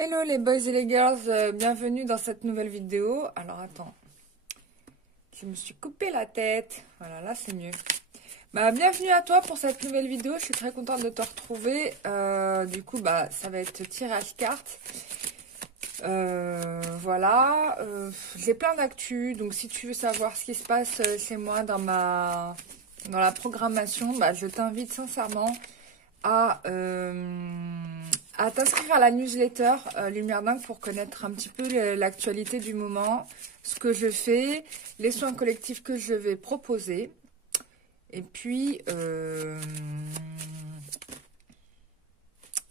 Hello les boys et les girls, bienvenue dans cette nouvelle vidéo. Alors attends, je me suis coupé la tête, voilà là c'est mieux. Bienvenue à toi pour cette nouvelle vidéo, je suis très contente de te retrouver. Du coup ça va être tirage cartes. Voilà, j'ai plein d'actu, donc si tu veux savoir ce qui se passe chez moi dans la programmation, je t'invite sincèrement à t'inscrire à la newsletter Lumière Dingue pour connaître un petit peu l'actualité du moment, ce que je fais, les soins collectifs que je vais proposer. Et puis,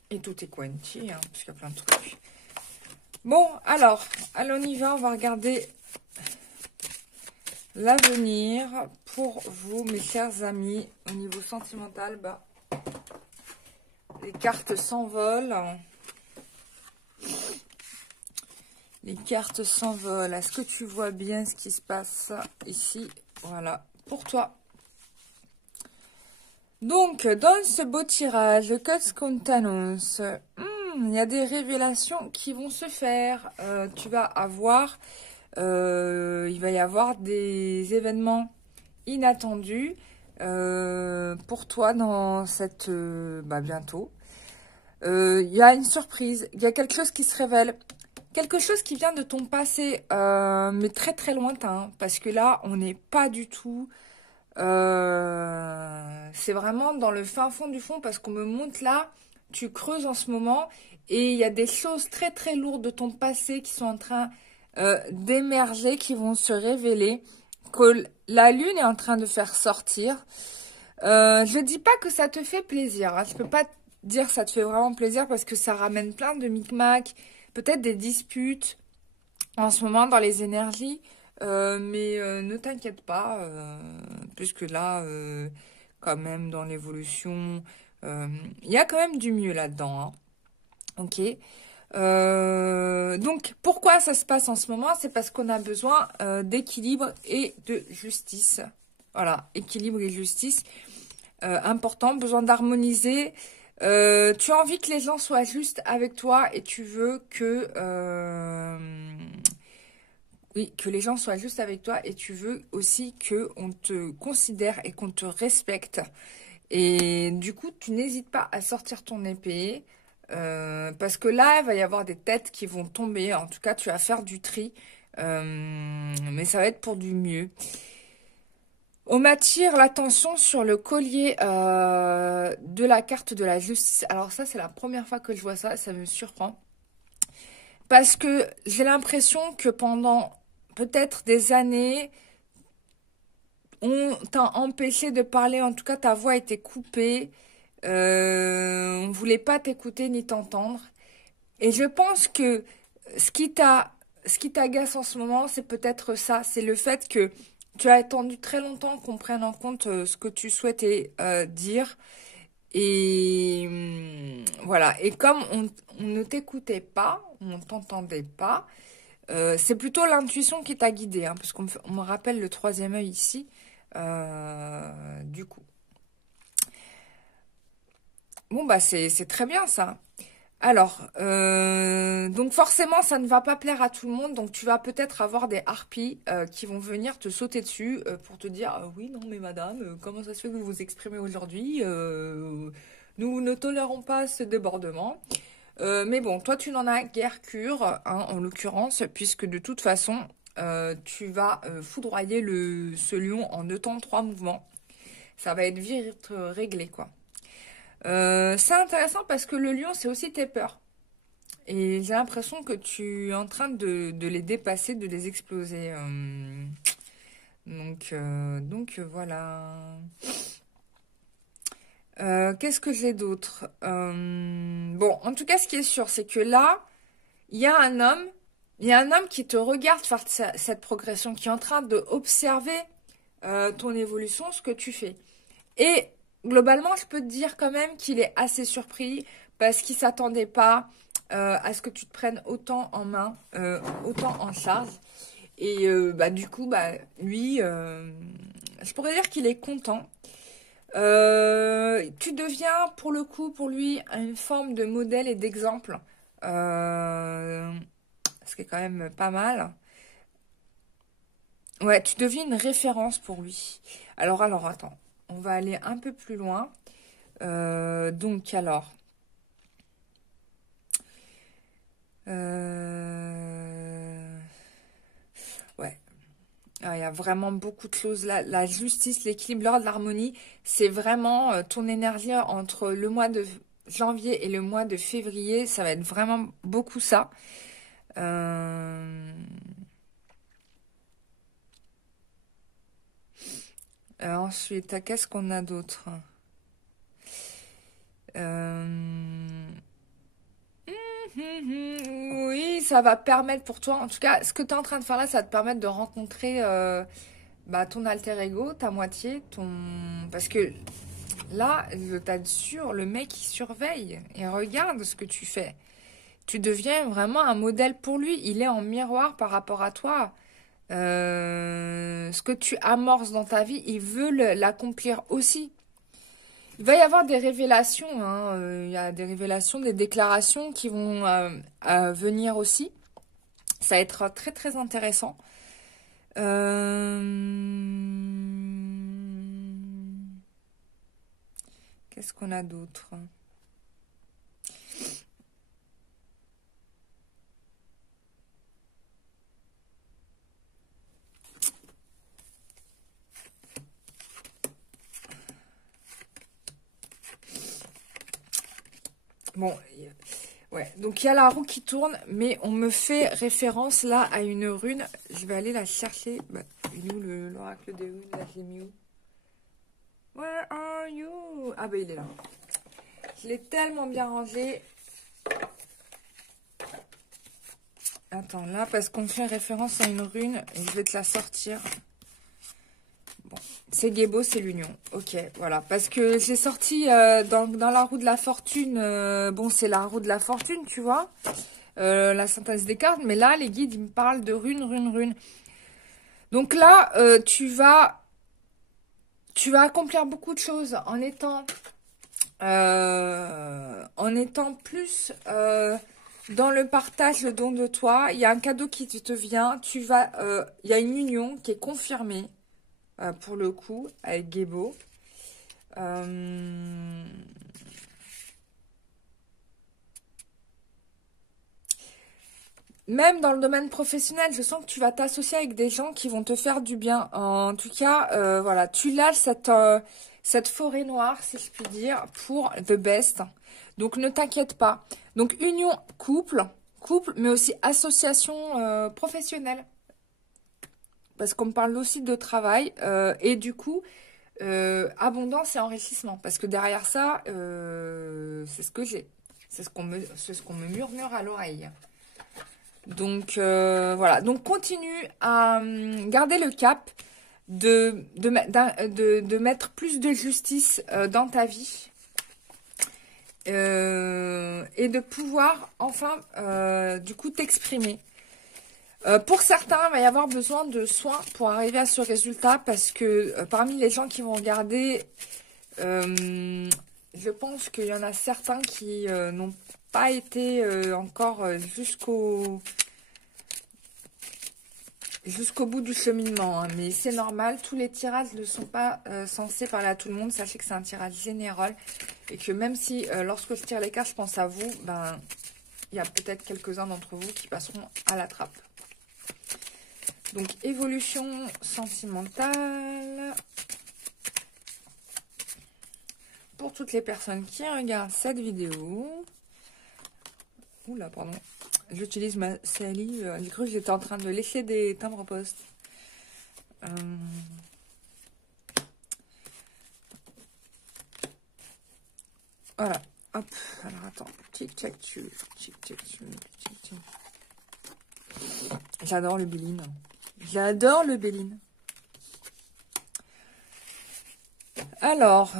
et tout est quanti, hein, parce qu'il y a plein de trucs. Bon, alors, on y va, on va regarder l'avenir pour vous, mes chers amis, au niveau sentimental. Les cartes s'envolent. Les cartes s'envolent. Est-ce que tu vois bien ce qui se passe ici? Voilà, pour toi. Donc, dans ce beau tirage, Codes Contanos, il y a des révélations qui vont se faire. Tu vas avoir, il va y avoir des événements inattendus pour toi dans cette, bientôt. Il y a une surprise, il y a quelque chose qui se révèle. Quelque chose qui vient de ton passé, mais très très lointain, parce que là, on n'est pas du tout... c'est vraiment dans le fin fond du fond, parce qu'on me montre là, tu creuses en ce moment, et il y a des choses très très lourdes de ton passé qui sont en train d'émerger, qui vont se révéler, que la lune est en train de faire sortir. Je dis pas que ça te fait plaisir, hein. Je peux pas te dire que ça te fait vraiment plaisir, parce que ça ramène plein de micmacs, peut-être des disputes en ce moment dans les énergies, mais ne t'inquiète pas, puisque là, quand même, dans l'évolution, il y a quand même du mieux là-dedans, hein. Ok. Donc, pourquoi ça se passe en ce moment? C'est parce qu'on a besoin d'équilibre et de justice. Voilà, équilibre et justice, important, besoin d'harmoniser. Tu as envie que les gens soient justes avec toi et tu veux que... oui, que les gens soient justes avec toi et tu veux aussi qu'on te considère et qu'on te respecte. Et du coup, tu n'hésites pas à sortir ton épée parce que là, il va y avoir des têtes qui vont tomber. En tout cas, tu vas faire du tri, mais ça va être pour du mieux. On m'attire l'attention sur le collier de la carte de la justice. Alors ça, c'est la première fois que je vois ça, ça me surprend. Parce que j'ai l'impression que pendant peut-être des années, on t'a empêché de parler, en tout cas ta voix était coupée, on ne voulait pas t'écouter ni t'entendre. Et je pense que ce qui t'agace en ce moment, c'est peut-être ça, c'est le fait que tu as attendu très longtemps qu'on prenne en compte ce que tu souhaitais dire. Et voilà, et comme on ne t'écoutait pas, on ne t'entendait pas, c'est plutôt l'intuition qui t'a guidé, hein, parce on me rappelle le troisième œil ici, du coup. Bon, c'est très bien ça. Alors, donc forcément, ça ne va pas plaire à tout le monde, donc tu vas peut-être avoir des harpies qui vont venir te sauter dessus pour te dire oui, non, mais madame, comment ça se fait que vous vous exprimez aujourd'hui nous ne tolérons pas ce débordement. Mais bon, toi, tu n'en as guère cure, hein, en l'occurrence, puisque de toute façon, tu vas foudroyer ce lion en 2 temps, 3 mouvements. Ça va être vite réglé, quoi. C'est intéressant parce que le lion, c'est aussi tes peurs. Et j'ai l'impression que tu es en train de les dépasser, de les exploser. Donc voilà. Qu'est-ce que j'ai d'autre? Bon, en tout cas, ce qui est sûr, c'est que là, il y a un homme qui te regarde faire cette progression, qui est en train d'observer ton évolution, ce que tu fais. Et globalement, je peux te dire quand même qu'il est assez surpris parce qu'il s'attendait pas à ce que tu te prennes autant en main, autant en charge. Et du coup, lui, je pourrais dire qu'il est content. Tu deviens pour le coup, pour lui, une forme de modèle et d'exemple Ce qui est quand même pas mal. Ouais, tu deviens une référence pour lui. Alors, attends. On va aller un peu plus loin. Donc, alors. Ouais. Ah, il y a vraiment beaucoup de choses là. La justice, l'équilibre, l'ordre, l'harmonie, c'est vraiment ton énergie entre le mois de janvier et le mois de février. Ça va être vraiment beaucoup ça. Euh, ensuite, qu'est-ce qu'on a d'autre? Euh, Oui, ça va permettre pour toi, en tout cas, ce que tu es en train de faire là, ça va te permettre de rencontrer ton alter ego, ta moitié, ton... Parce que là, je t'assure, le mec, il surveille et regarde ce que tu fais. Tu deviens vraiment un modèle pour lui. Il est en miroir par rapport à toi. Ce que tu amorces dans ta vie, il veut l'accomplir aussi. Il va y avoir des révélations, hein. Il y a des révélations, des déclarations qui vont venir aussi. Ça va être très très intéressant. Qu'est-ce qu'on a d'autre? Bon, ouais, donc il y a la roue qui tourne, mais on me fait référence là à une rune. Je vais aller la chercher. Bah, il est où l'oracle des runes? Là, je l'ai mis où? Where are you? Ah bah il est là. Je l'ai tellement bien rangé. Attends, là, parce qu'on fait référence à une rune, et je vais te la sortir. Bon, c'est Gébo, c'est l'union. Ok, voilà. Parce que j'ai sorti dans la roue de la fortune, bon, c'est la roue de la fortune, tu vois, la synthèse des cartes, mais là, les guides, ils me parlent de rune. Donc là, tu vas accomplir beaucoup de choses en étant plus dans le partage, le don de toi. Il y a un cadeau qui te vient. Il y a une union qui est confirmée pour le coup avec Gébo. Même dans le domaine professionnel, je sens que tu vas t'associer avec des gens qui vont te faire du bien. En tout cas, voilà, tu lâches cette forêt noire, si je puis dire, pour the best. Donc, ne t'inquiète pas. Donc, union couple, mais aussi association professionnelle. Parce qu'on me parle aussi de travail. Et du coup, abondance et enrichissement. Parce que derrière ça, c'est ce que j'ai. C'est ce qu'on me murmure à l'oreille. Donc, voilà. Donc, continue à garder le cap de mettre plus de justice dans ta vie. Et de pouvoir, enfin, du coup, t'exprimer. Pour certains, il va y avoir besoin de soins pour arriver à ce résultat. Parce que parmi les gens qui vont regarder, je pense qu'il y en a certains qui n'ont pas été encore jusqu'au bout du cheminement, hein. Mais c'est normal, tous les tirages ne sont pas censés parler à tout le monde. Sachez que c'est un tirage général et que même si lorsque je tire les cartes, je pense à vous, ben il y a peut-être quelques-uns d'entre vous qui passeront à la trappe. Donc, évolution sentimentale. Pour toutes les personnes qui regardent cette vidéo. Oula, pardon. J'utilise ma salive. J'ai cru que j'étais en train de lécher des timbres-poste. Voilà. Hop. Alors, attends. Tic-tac-tu. Tic-tac-tu. Tic-tac. J'adore le Béline. J'adore le Béline. Alors.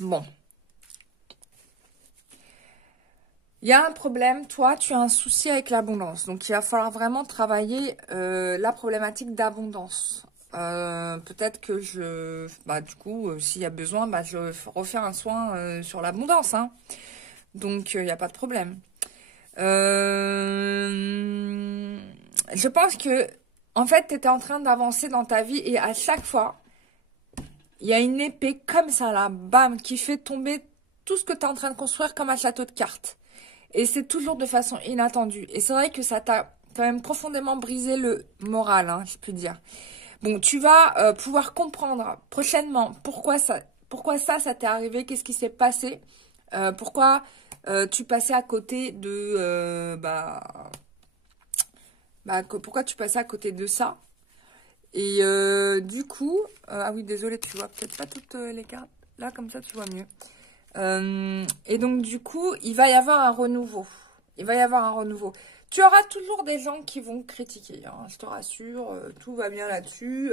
Bon. Il y a un problème, toi, tu as un souci avec l'abondance. Donc, il va falloir vraiment travailler la problématique d'abondance. Peut-être que du coup, s'il y a besoin, je refais un soin sur l'abondance. Hein. Donc, il n'y a pas de problème. Je pense que, en fait, tu étais en train d'avancer dans ta vie et à chaque fois, il y a une épée comme ça, là, bam, qui fait tomber tout ce que tu es en train de construire comme un château de cartes. Et c'est toujours de façon inattendue. Et c'est vrai que ça t'a quand même profondément brisé le moral, hein, je peux dire. Bon, tu vas pouvoir comprendre prochainement pourquoi ça t'est arrivé, qu'est-ce qui s'est passé, pourquoi tu passais à côté de, pourquoi tu passais à côté de ça. Et du coup, ah oui, désolé, tu vois peut-être pas toutes les cartes. Là, comme ça, tu vois mieux. Et donc, du coup, il va y avoir un renouveau. Il va y avoir un renouveau. Tu auras toujours des gens qui vont critiquer, hein, je te rassure. Tout va bien là-dessus.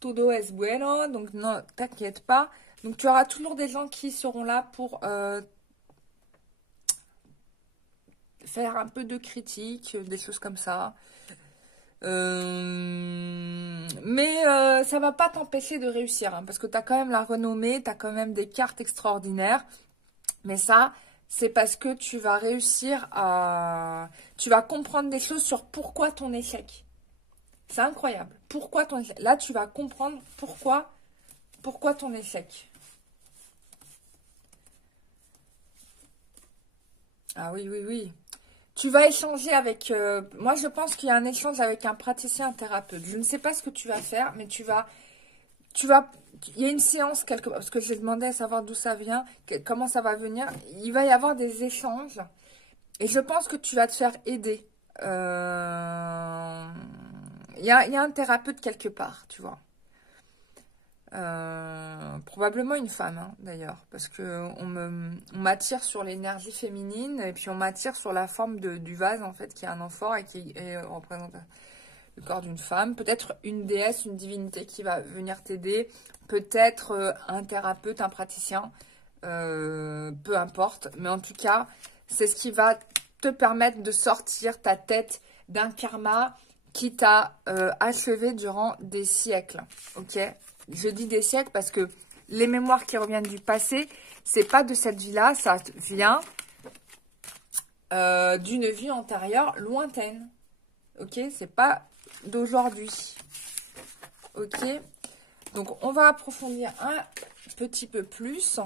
Todo es bueno. Donc, non, t'inquiète pas. Donc, tu auras toujours des gens qui seront là pour faire un peu de critique, des choses comme ça. Mais ça va pas t'empêcher de réussir, hein, parce que tu as quand même la renommée, tu as quand même des cartes extraordinaires. Mais ça, c'est parce que tu vas réussir à... Tu vas comprendre des choses sur pourquoi ton échec. C'est incroyable. Pourquoi ton échec. Là, tu vas comprendre pourquoi ton échec. Ah oui, oui, oui. Tu vas échanger avec... moi, je pense qu'il y a un échange avec un praticien, un thérapeute. Je ne sais pas ce que tu vas faire, mais tu vas... Il y a une séance quelque part, parce que j'ai demandé à savoir d'où ça vient, comment ça va venir. Il va y avoir des échanges. Et je pense que tu vas te faire aider. Il y a un thérapeute quelque part, tu vois. Probablement une femme, hein, d'ailleurs, parce que on m'attire sur l'énergie féminine et puis on m'attire sur la forme du vase, en fait, qui est un amphore et qui représente le corps d'une femme. Peut-être une déesse, une divinité qui va venir t'aider. Peut-être un thérapeute, un praticien, peu importe. Mais en tout cas, c'est ce qui va te permettre de sortir ta tête d'un karma qui t'a achevé durant des siècles, ok? Je dis des siècles parce que les mémoires qui reviennent du passé, c'est pas de cette vie-là, ça vient d'une vie antérieure lointaine. Ok, c'est pas d'aujourd'hui. Ok, donc on va approfondir un petit peu plus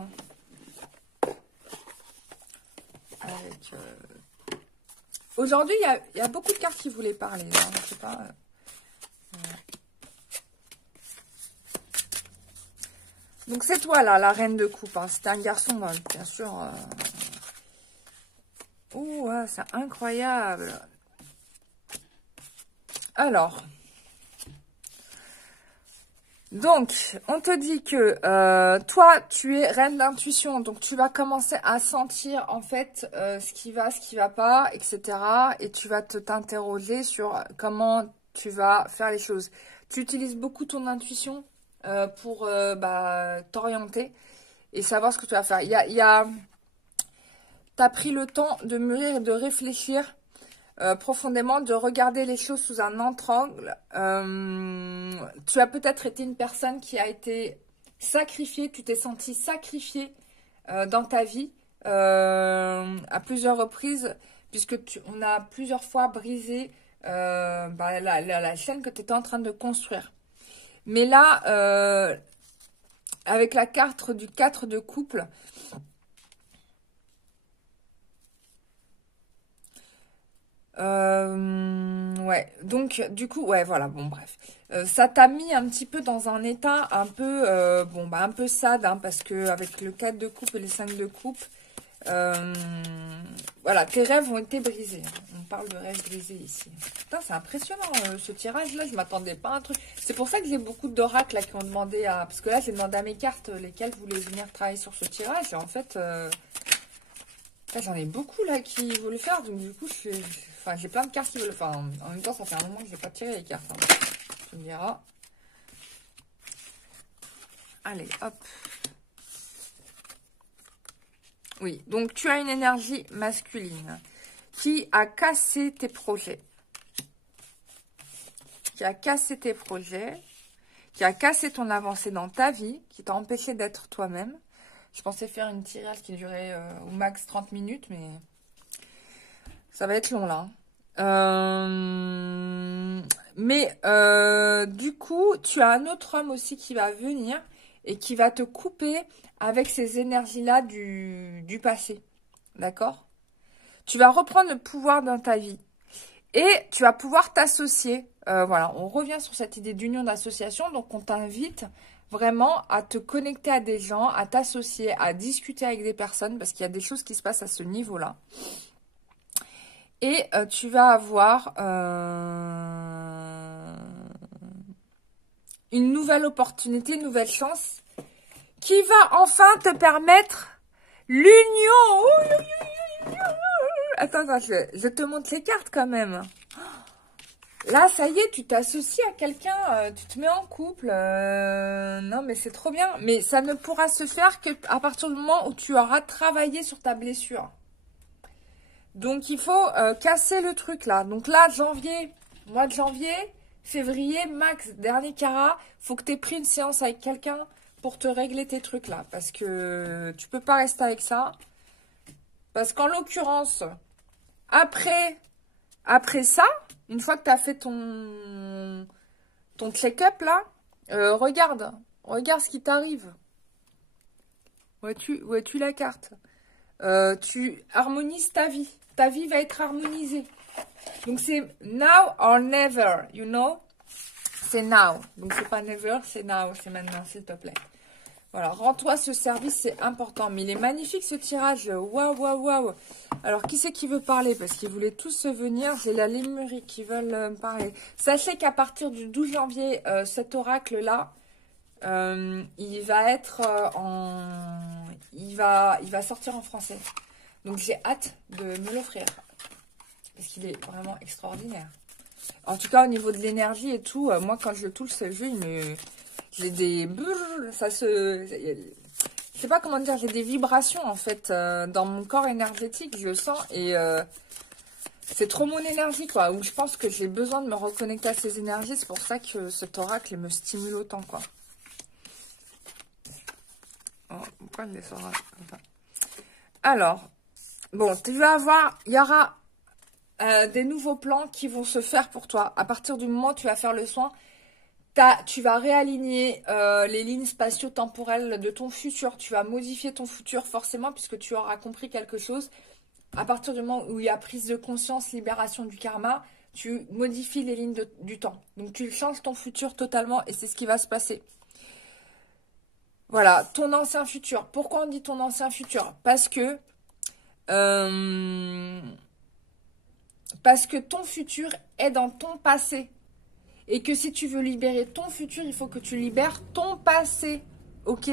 avec. Aujourd'hui, il y a beaucoup de cartes qui voulaient parler. Hein, je sais pas. Donc c'est toi là, la reine de coupe. Hein. C'était un garçon, bien sûr. Oh, ouais, c'est incroyable. Alors, donc, on te dit que toi, tu es reine d'intuition. Donc, tu vas commencer à sentir, en fait, ce qui va pas, etc. Et tu vas t'interroger sur comment tu vas faire les choses. Tu utilises beaucoup ton intuition pour t'orienter et savoir ce que tu vas faire. T'as pris le temps de mûrir et de réfléchir profondément, de regarder les choses sous un autre angle. Tu as peut-être été une personne qui a été sacrifiée, tu t'es senti sacrifiée dans ta vie à plusieurs reprises, puisque on a plusieurs fois brisé la chaîne que tu étais en train de construire. Mais là, avec la carte du 4 de couple, ouais, donc du coup, ouais, voilà, bon, bref. Ça t'a mis un petit peu dans un état un peu, un peu sad, hein, parce que avec le 4 de coupe et les 5 de coupe, voilà, tes rêves ont été brisés. On parle de rêves brisés ici. Putain, c'est impressionnant, ce tirage-là, je m'attendais pas à un truc. C'est pour ça que j'ai beaucoup d'oracles là qui ont demandé à... Parce que là, j'ai demandé à mes cartes lesquelles voulaient venir travailler sur ce tirage, et en fait... j'en ai beaucoup là qui veulent le faire, donc du coup, j'ai plein de cartes qui veulent le faire. En même temps, ça fait un moment que je n'ai pas tiré les cartes. Hein. Tu me diras. Allez, hop. Oui, donc tu as une énergie masculine qui a cassé tes projets. Qui a cassé tes projets. Qui a cassé ton avancée dans ta vie. Qui t'a empêché d'être toi-même. Je pensais faire une tirage qui durait au max 30 minutes, mais Ça va être long là. Mais du coup, tu as un autre homme aussi qui va venir et qui va te couper avec ces énergies-là du passé. D'accord? Tu vas reprendre le pouvoir dans ta vie et tu vas pouvoir t'associer. Voilà, on revient sur cette idée d'union d'association. Donc, on t'invite vraiment à te connecter à des gens, à t'associer, à discuter avec des personnes parce qu'il y a des choses qui se passent à ce niveau-là. Et tu vas avoir une nouvelle opportunité, une nouvelle chance qui va enfin te permettre l'union. Attends, je te montre les cartes quand même. Là, ça y est, tu t'associes à quelqu'un, tu te mets en couple. Non, mais c'est trop bien. Mais ça ne pourra se faire qu'à partir du moment où tu auras travaillé sur ta blessure. Donc, il faut casser le truc là. Donc là, mois de janvier, février, max, dernier carat, faut que tu aies pris une séance avec quelqu'un pour te régler tes trucs là. Parce que tu peux pas rester avec ça. Parce qu'en l'occurrence, après ça, une fois que tu as fait ton check-up là, regarde ce qui t'arrive. Vois-tu la carte? Tu harmonises ta vie. Ta vie va être harmonisée. Donc, c'est now or never, you know? C'est now. Donc, c'est pas never, c'est now. C'est maintenant, s'il te plaît. Voilà, rends-toi ce service, c'est important. Mais il est magnifique, ce tirage. Waouh, waouh, waouh. Alors, qui c'est qui veut parler? Parce qu'ils voulaient tous venir. J'ai la Lémurie qui veulent me parler. Sachez qu'à partir du 12 janvier, cet oracle-là, il va être il va sortir en français. Donc, j'ai hâte de me l'offrir. Parce qu'il est vraiment extraordinaire. En tout cas, au niveau de l'énergie et tout, moi, quand je touche ce jeu, j'ai des... Ça se... Je sais pas comment dire, j'ai des vibrations, en fait, dans mon corps énergétique, je le sens, et c'est trop mon énergie, quoi, où je pense que j'ai besoin de me reconnecter à ces énergies, c'est pour ça que cet oracle me stimule autant, quoi. Oh, pourquoi il est oracles enfin... Alors, bon, tu vas avoir, il y aura des nouveaux plans qui vont se faire pour toi. À partir du moment où tu vas faire le soin, tu vas réaligner les lignes spatio-temporelles de ton futur. Tu vas modifier ton futur forcément puisque tu auras compris quelque chose. À partir du moment où il y a prise de conscience, libération du karma, tu modifies les lignes du temps. Donc tu changes ton futur totalement et c'est ce qui va se passer. Voilà, ton ancien futur. Pourquoi on dit ton ancien futur? Parce que ton futur est dans ton passé. Et que si tu veux libérer ton futur, il faut que tu libères ton passé. Ok?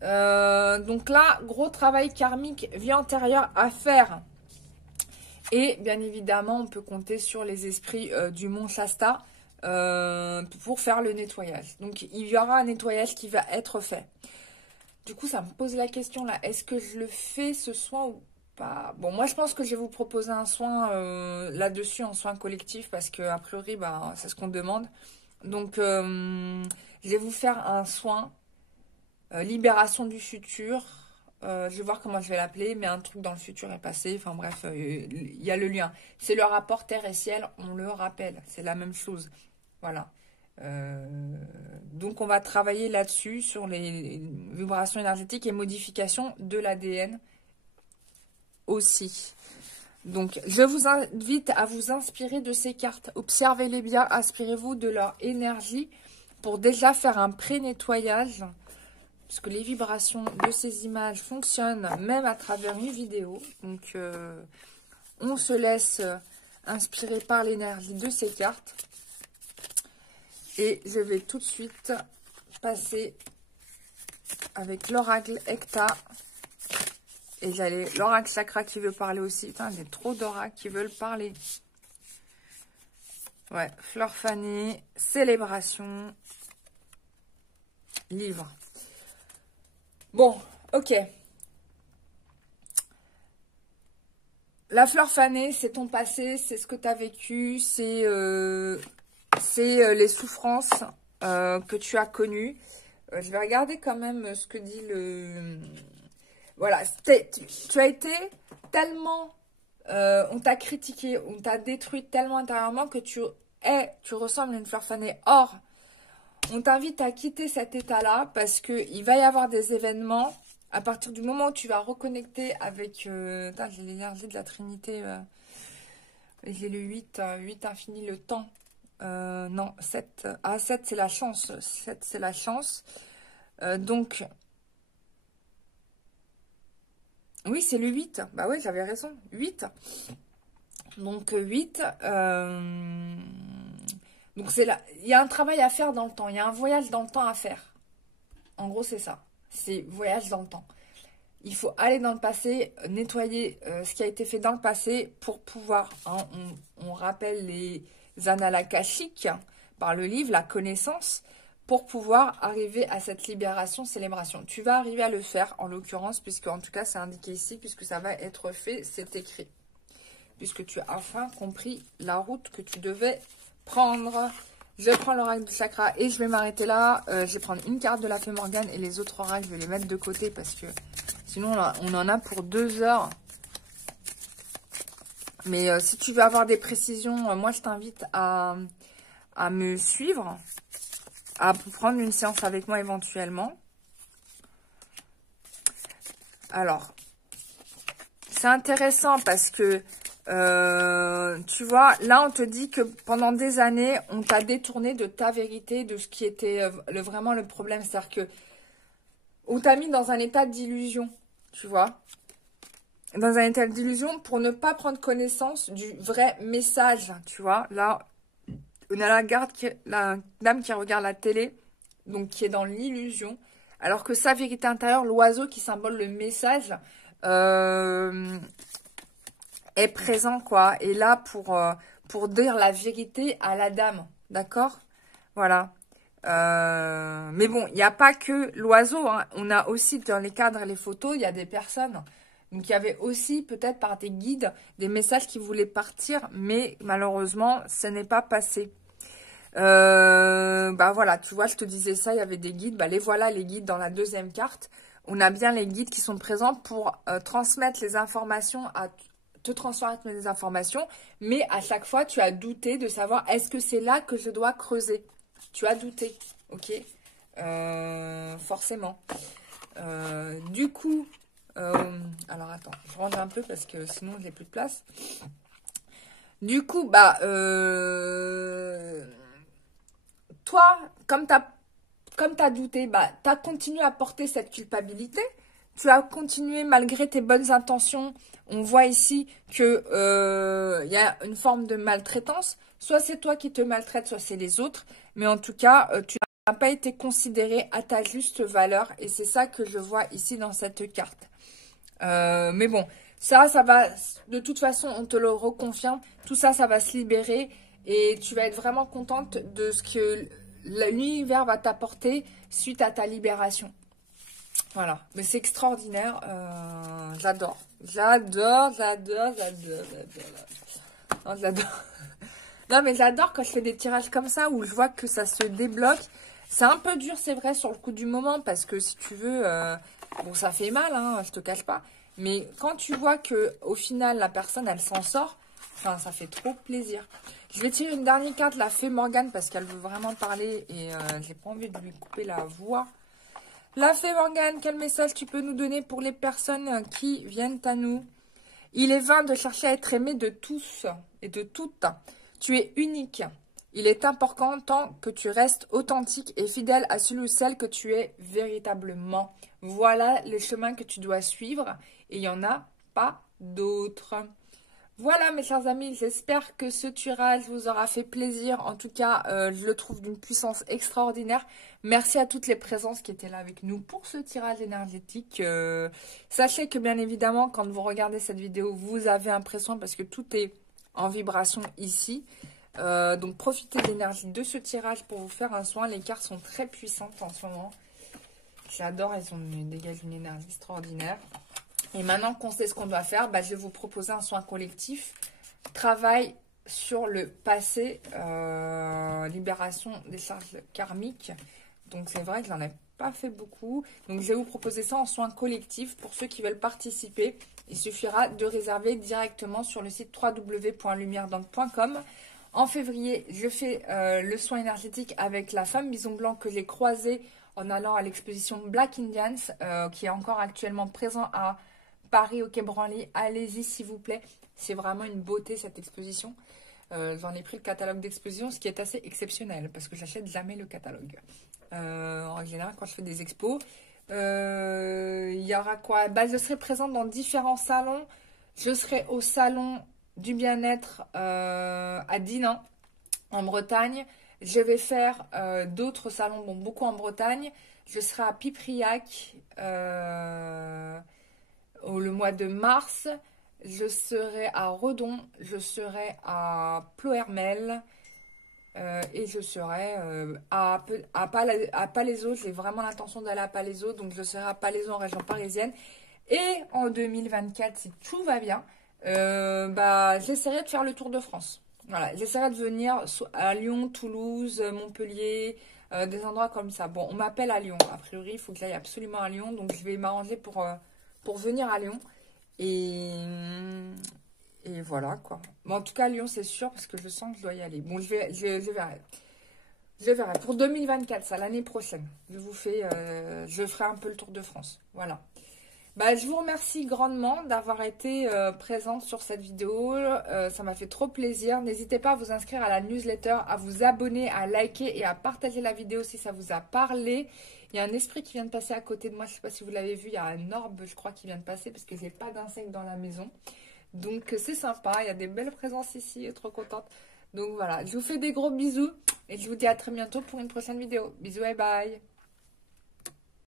Donc là, gros travail karmique, vie antérieure à faire. Et bien évidemment, on peut compter sur les esprits du mont Shasta pour faire le nettoyage. Donc il y aura un nettoyage qui va être fait. Du coup, ça me pose la question là. Est-ce que je le fais ce soin ou pas? Bon, moi je pense que je vais vous proposer un soin là-dessus, en soin collectif, parce que a priori, bah, c'est ce qu'on demande. Donc, je vais vous faire un soin libération du futur. Je vais voir comment je vais l'appeler, mais un truc dans le futur est passé. Enfin bref, il y a le lien. C'est le rapport terre et ciel, on le rappelle. C'est la même chose. Voilà. Donc on va travailler là-dessus, sur les vibrations énergétiques et modification de l'ADN aussi. Donc je vous invite à vous inspirer de ces cartes. Observez-les bien, inspirez-vous de leur énergie pour déjà faire un pré-nettoyage. Parce que les vibrations de ces images fonctionnent même à travers une vidéo. Donc on se laisse inspirer par l'énergie de ces cartes. Et je vais tout de suite passer avec l'oracle Hecta. Et j'allais l'oracle Chakra qui veut parler aussi. Putain, il y a trop d'oracles qui veulent parler. Ouais, fleur fanée, célébration, livre. Bon, ok. La fleur fanée, c'est ton passé, c'est ce que tu as vécu, c'est les souffrances que tu as connues. Je vais regarder quand même ce que dit le... Voilà, tu as été tellement on t'a critiqué, on t'a détruit tellement intérieurement que tu ressembles à une fleur fanée. Or, on t'invite à quitter cet état-là parce qu'il va y avoir des événements. À partir du moment où tu vas reconnecter avec... j'ai l'énergie de la Trinité. J'ai le 8, 8 infini, le temps. Non, 7. Ah, 7, c'est la chance. 7, c'est la chance. Donc, oui, c'est le 8. Bah oui, j'avais raison. 8. Donc, 8. Donc, c'est là. Il y a un travail à faire dans le temps. Il y a un voyage dans le temps à faire. En gros, c'est ça. C'est voyage dans le temps. Il faut aller dans le passé, nettoyer ce qui a été fait dans le passé pour pouvoir, hein, on rappelle les annales akashiques par le livre, la connaissance, pour pouvoir arriver à cette libération, célébration. Tu vas arriver à le faire, en l'occurrence, puisque en tout cas c'est indiqué ici, puisque ça va être fait, c'est écrit. Puisque tu as enfin compris la route que tu devais prendre. Je prends l'oracle du chakra et je vais m'arrêter là. Je vais prendre une carte de la fée Morgane et les autres oracles, je vais les mettre de côté parce que sinon on en a pour 2 heures. Mais si tu veux avoir des précisions, moi je t'invite à me suivre, à prendre une séance avec moi éventuellement. Alors, c'est intéressant parce que tu vois, là on te dit que pendant des années, on t'a détourné de ta vérité, de ce qui était vraiment le problème. C'est-à-dire que on t'a mis dans un état d'illusion, tu vois. Dans un état d'illusion pour ne pas prendre connaissance du vrai message, tu vois. Là, on a la dame qui regarde la télé, donc qui est dans l'illusion. Alors que sa vérité intérieure, l'oiseau qui symbole le message, est présent, quoi. Et là pour dire la vérité à la dame, d'accord? Voilà. Mais bon, il n'y a pas que l'oiseau, hein. On a aussi dans les cadres et les photos, il y a des personnes. Donc, il y avait aussi, peut-être par des guides, des messages qui voulaient partir, mais malheureusement, ce n'est pas passé. Bah voilà, tu vois, je te disais ça, il y avait des guides. Bah les voilà, les guides dans la deuxième carte. On a bien les guides qui sont présents pour transmettre les informations, te transmettre les informations. Mais à chaque fois, tu as douté de savoir, est-ce que c'est là que je dois creuser? Tu as douté, ok? Forcément. Du coup... alors attends, je rentre un peu parce que sinon je n'ai plus de place. Du coup, bah, toi, comme t'as douté, bah, t'as continué à porter cette culpabilité. Tu as continué malgré tes bonnes intentions. On voit ici que y a une forme de maltraitance. Soit c'est toi qui te maltraites, soit c'est les autres. Mais en tout cas, tu n'as pas été considéré à ta juste valeur. Et c'est ça que je vois ici dans cette carte. Mais bon, ça va, de toute façon, on te le reconfirme. Tout ça, ça va se libérer et tu vas être vraiment contente de ce que l'univers va t'apporter suite à ta libération. Voilà, mais c'est extraordinaire. J'adore. J'adore. Non, j'adore. Non, mais j'adore quand je fais des tirages comme ça où je vois que ça se débloque. C'est un peu dur, c'est vrai, sur le coup du moment parce que si tu veux... bon, ça fait mal, hein, je te cache pas. Mais quand tu vois que au final, la personne, elle s'en sort, enfin, ça fait trop plaisir. Je vais tirer une dernière carte, la fée Morgane, parce qu'elle veut vraiment parler et j'ai pas envie de lui couper la voix. La fée Morgane, quel message tu peux nous donner pour les personnes qui viennent à nous? Il est vain de chercher à être aimé de tous et de toutes. Tu es unique. Il est important que tu restes authentique et fidèle à celui ou celle que tu es véritablement. Voilà le chemin que tu dois suivre et il n'y en a pas d'autre. Voilà mes chers amis, j'espère que ce tirage vous aura fait plaisir. En tout cas, je le trouve d'une puissance extraordinaire. Merci à toutes les présences qui étaient là avec nous pour ce tirage énergétique. Sachez que bien évidemment, quand vous regardez cette vidéo, vous avez l'impression parce que tout est en vibration ici. Donc profitez de l'énergie de ce tirage pour vous faire un soin. Les cartes sont très puissantes en ce moment. J'adore, elles dégagent une énergie extraordinaire. Et maintenant qu'on sait ce qu'on doit faire, bah, je vais vous proposer un soin collectif. Travail sur le passé, libération des charges karmiques. Donc c'est vrai que j'en ai pas fait beaucoup. Donc je vais vous proposer ça en soin collectif pour ceux qui veulent participer il suffira de réserver directement sur le site www.lumièredante.com. En février, je fais le soin énergétique avec la femme bison blanc que j'ai croisée en allant à l'exposition Black Indians, qui est encore actuellement présent à Paris au Quai Branly. Allez-y s'il vous plaît, c'est vraiment une beauté cette exposition. J'en ai pris le catalogue d'exposition, ce qui est assez exceptionnel parce que j'achète jamais le catalogue. En général, quand je fais des expos, il y aura quoi? Bah, je serai présente dans différents salons. Je serai au salon du bien-être à Dinan, en Bretagne. Je vais faire d'autres salons, bon, beaucoup en Bretagne. Je serai à Pipriac le mois de mars. Je serai à Redon. Je serai à Plohermel. Et je serai à Palaiseau. J'ai vraiment l'intention d'aller à Palaiseau. Donc je serai à Palaiseau en région parisienne. Et en 2024, si tout va bien, bah, j'essaierai de faire le tour de France. Voilà, j'essaierai de venir à Lyon, Toulouse, Montpellier, des endroits comme ça. Bon, on m'appelle à Lyon. A priori, il faut que j'aille absolument à Lyon. Donc, je vais m'arranger pour venir à Lyon. Et voilà, quoi. Mais en tout cas, Lyon, c'est sûr, parce que je sens que je dois y aller. Bon, je verrai. Je verrai. Pour 2024, ça, l'année prochaine. Je ferai un peu le tour de France. Voilà. Bah, je vous remercie grandement d'avoir été présente sur cette vidéo. Ça m'a fait trop plaisir. N'hésitez pas à vous inscrire à la newsletter, à vous abonner, à liker et à partager la vidéo si ça vous a parlé. Il y a un esprit qui vient de passer à côté de moi. Je ne sais pas si vous l'avez vu. Il y a un orbe, je crois, qui vient de passer parce que je n'ai pas d'insectes dans la maison. Donc, c'est sympa. Il y a des belles présences ici. Trop contente. Donc, voilà. Je vous fais des gros bisous et je vous dis à très bientôt pour une prochaine vidéo. Bisous et bye.